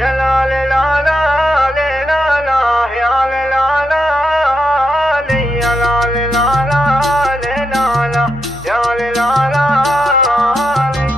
يا لا لا لا لا لا لا يا لا لا لا يا لا لا لا لا لا يا لا لا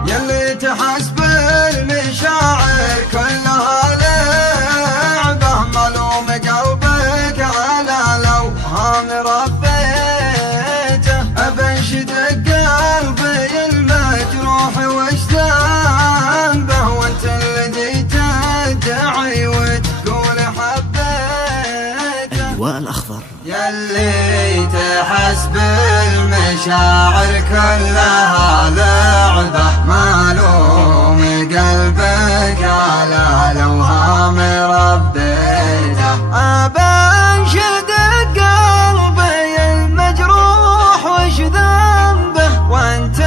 يلي تحسب المشاعر كلها لعبة ملوم قلبك على لوهام ربيته أبنشد قلبي المجروح وش ذنبه وانت الذي تدعي وتقول حبيته. اللواء الأخضر. يلي تحسب المشاعر كلها لعبة مالوم قلبك على لوهام ربيته أبنشد قلبي المجروح وش ذنبه وانت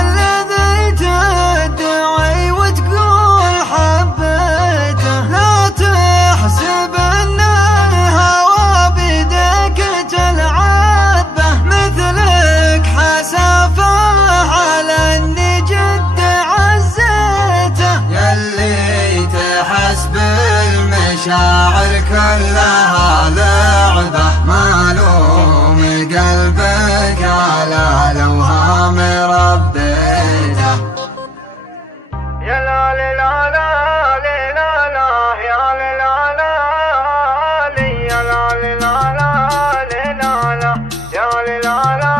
الذي تدعي وتقول حبيته. لا تحسب ان الهوى بيدك تلعب به مثلك حسافه على اني جد عزيته. يلي تحسب المشاعر كلها لعبة مالوم قلبك على لوهام ربيته. يا لا لا لا لا لا يا لا لا يا لا لا لا يا لا لا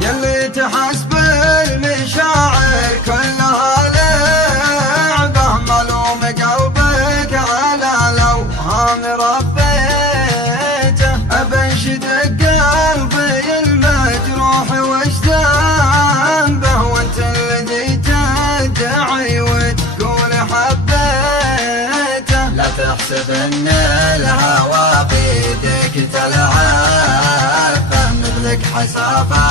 يلي تحسب المشاعر كلها لعبة ملوم قلبك على لوهام ربيته أبنشد قلبي المجروح وش ذنبه وانت الذي تدعي وتقول حبيته. لا تحسب ان الهوى بيدك تلعب مثلك حسافه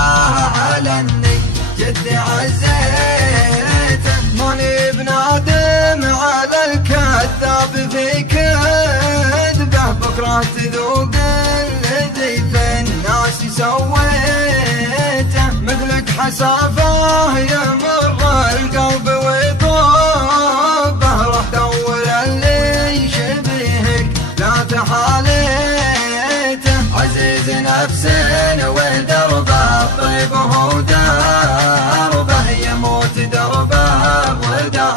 على اني جد عزيته. ماني بنادم على الكذاب في كذبه بكره تذوق الذي في الناس سويته. مثلك حسافه يمر القلب ويطوبه راح دور اللي يشبهك لا تحاليته. عزيز نفس ودربه طيبه ودربه يموت دربه ودا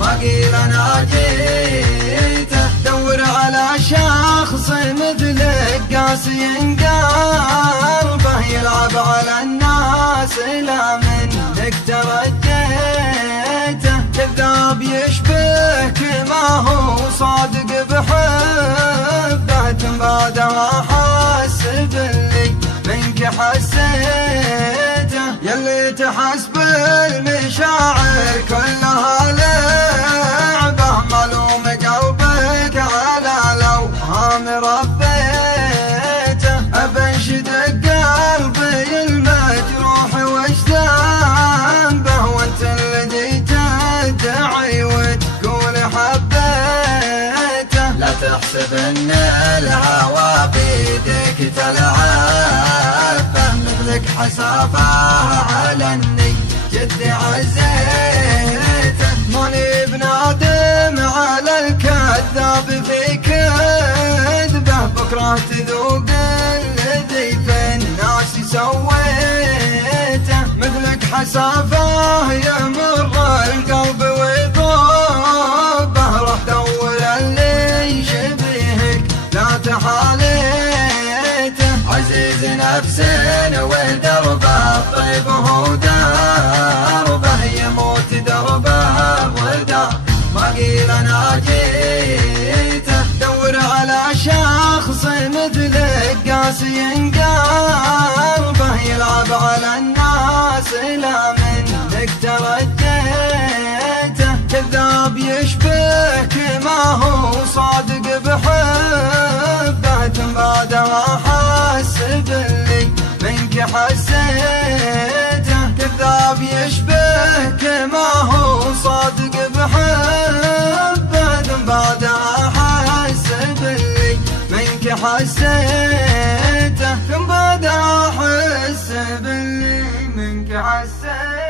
ما قيل انا جيته. دور على شخص مثلك قاسي قلبه يلعب على الناس لا منك ترجيته. كذاب يشبهك ما هو صادق بحبه تنباده احسب اللي منك حسيته. يلي تحسب المشاعر كلها لعبة ملوم قلبك على لوهام ربيته أبنشد قلبي المجروح وش ذنبه وانت الذي تدعي وتقول حبيته. لا تحسب ان الهوى بيدك تلعب مثلك حسافه على اني جد عزيته. ماني بنادم على الكذاب في كذبه بكره تذوق الذي في الناس سويته. مثلك حسافه يمر القلب ويطوبه راح دور اللي يشبهك لا تحاليته. عزيز نفس ودربه طيبه ودربه يموت دربه ودا ما قيل انا جيته. دور على شخص مثلك قاسي قلبه يلعب على الناس لا منك ترجيته. كذاب يشبهك ما هو صادق بحبه تنباده احسب اللي منك حسيته. كذاب يشبهك ما هو صادق بحبه تنباده احسب اللي منك حسيته. تنباده احسب اللي منك حسيته.